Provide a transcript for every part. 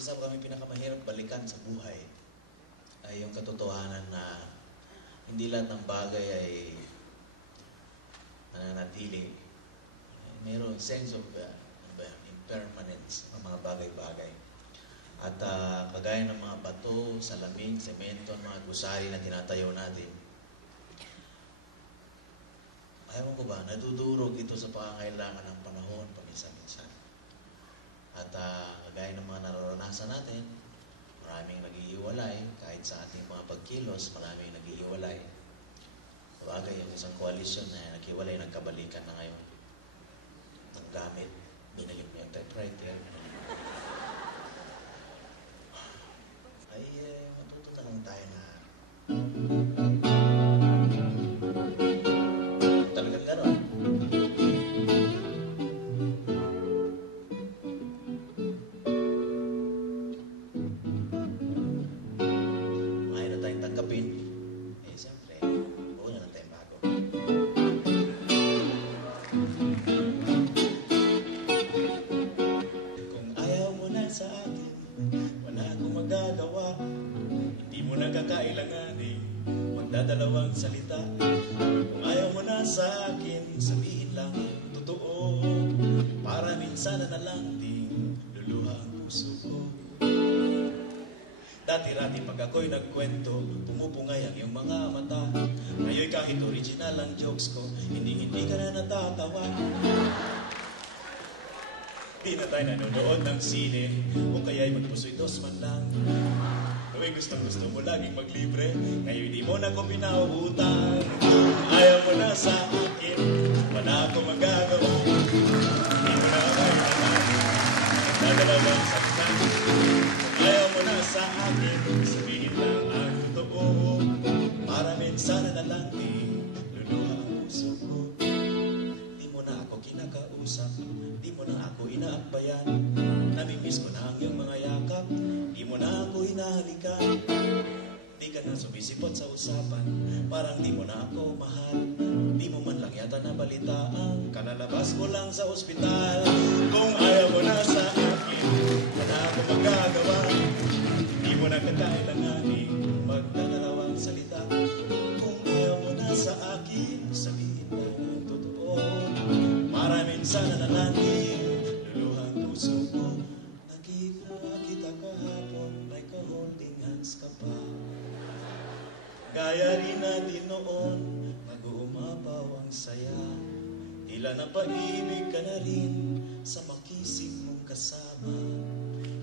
isa sa kami pinakamahirap balikan sa buhay ay yung katotohanan na hindi lahat ng bagay ay mananatili. Mayroon sense of impermanence ng mga bagay-bagay. At kagaya ng mga bato, salamin, semento, mga gusali na tinatayo natin, ayaw ko ba, nadudurog ito sa pangangailangan ng panahon paminsan-minsan. At kagaya ng mga nararanasan natin, maraming naghihiwalay, kahit sa ating mga pagkilos, maraming naghihiwalay. Bagay yung isang koalisyon na naghiwalay, nagkabalikan na ngayon. Ang gamit, binalik mo yung typewriter. Ay, matututo lang tayo na talagang gano'n. Ayaw na tayong tanggapin. Eh, siyempre, huwag na tayong bago. Kung ayaw mo na sa akin, wala akong magagawa. Hindi mo na kakailanganin magdadalawang salita. Kung ayaw mo na sa akin, sabihin lang totoo. Para minsan na lang din luluha ang puso ko. Dati-rati pag ako'y nagkwento, pumupungay ang iyong mga mata. Ngayon kahit original ang jokes ko, hindi ka na natatawa. Di na tayo nanonood ng sine, o kaya'y magpuso'y dos man lang. Kung gusto mo laging maglibre, ngayon di mo na ko pinauutang. Ayaw mo na sa akin, wala akong magagawa. Di mo na kailangan, nadalawang saksan. Kung ayaw mo na sa akin, sabihin lang ang totoo. Para minsan na lang din luluha ang puso ko. Di mo na ako kinakausap, di mo na ako inaakbayan. Namimiss ko na ang iyong mga yakap, di mo na ako hinahalikan. Di ka na sumisipot sa usapan, parang di mo na ako mahal. Di mo man lang yata nabalitaan, kalalabas ko lang sa ospital. Kung ayaw mo na sa akin, wala ako magagawa. Di mo na kakailanganin magdadalawang salita. Kung ayaw mo na sa akin, sabihin mo ang totoo. Para minsan na lang din luluha ang puso ko. Nakita kita kahapon, may ka-holding hands ka pa. Gaya rin natin noon, mag-uumapaw ang saya. Tila napaibig ka na rin sa makisig mong kasama.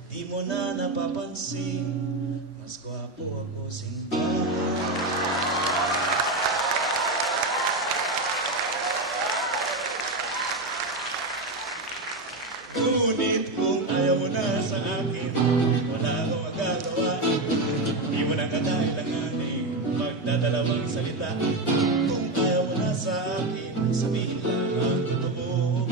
Di mo na napapansin, mas gwapo ako sinta. Ngunit kung ayaw mo na sa akin, wala akong magagawa. Di mo na kakailanganin magdadalawang salita. Kung ayaw mo na sa akin, sabihin lang ang totoo.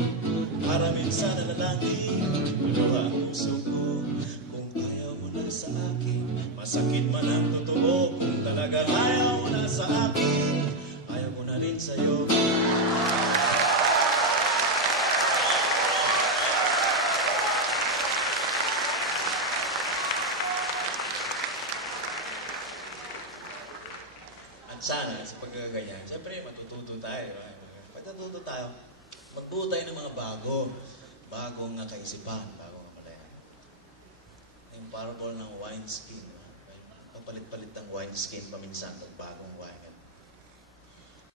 Para minsan na lang din luluha ang puso ko. Kung ayaw mo na sa akin, masakit man ang totoo. Kung talagang ayaw mo na sa akin, ayaw mo na rin sa'yo. At sana sa pagkaganyan, siyempre matututo tayo. Pag natuto tayo, magbuo tayo ng mga bagong kaisipan, bagong kapalayan. Yung parable ng wineskin, papalit-palit ng wineskin paminsan pag bagong wine.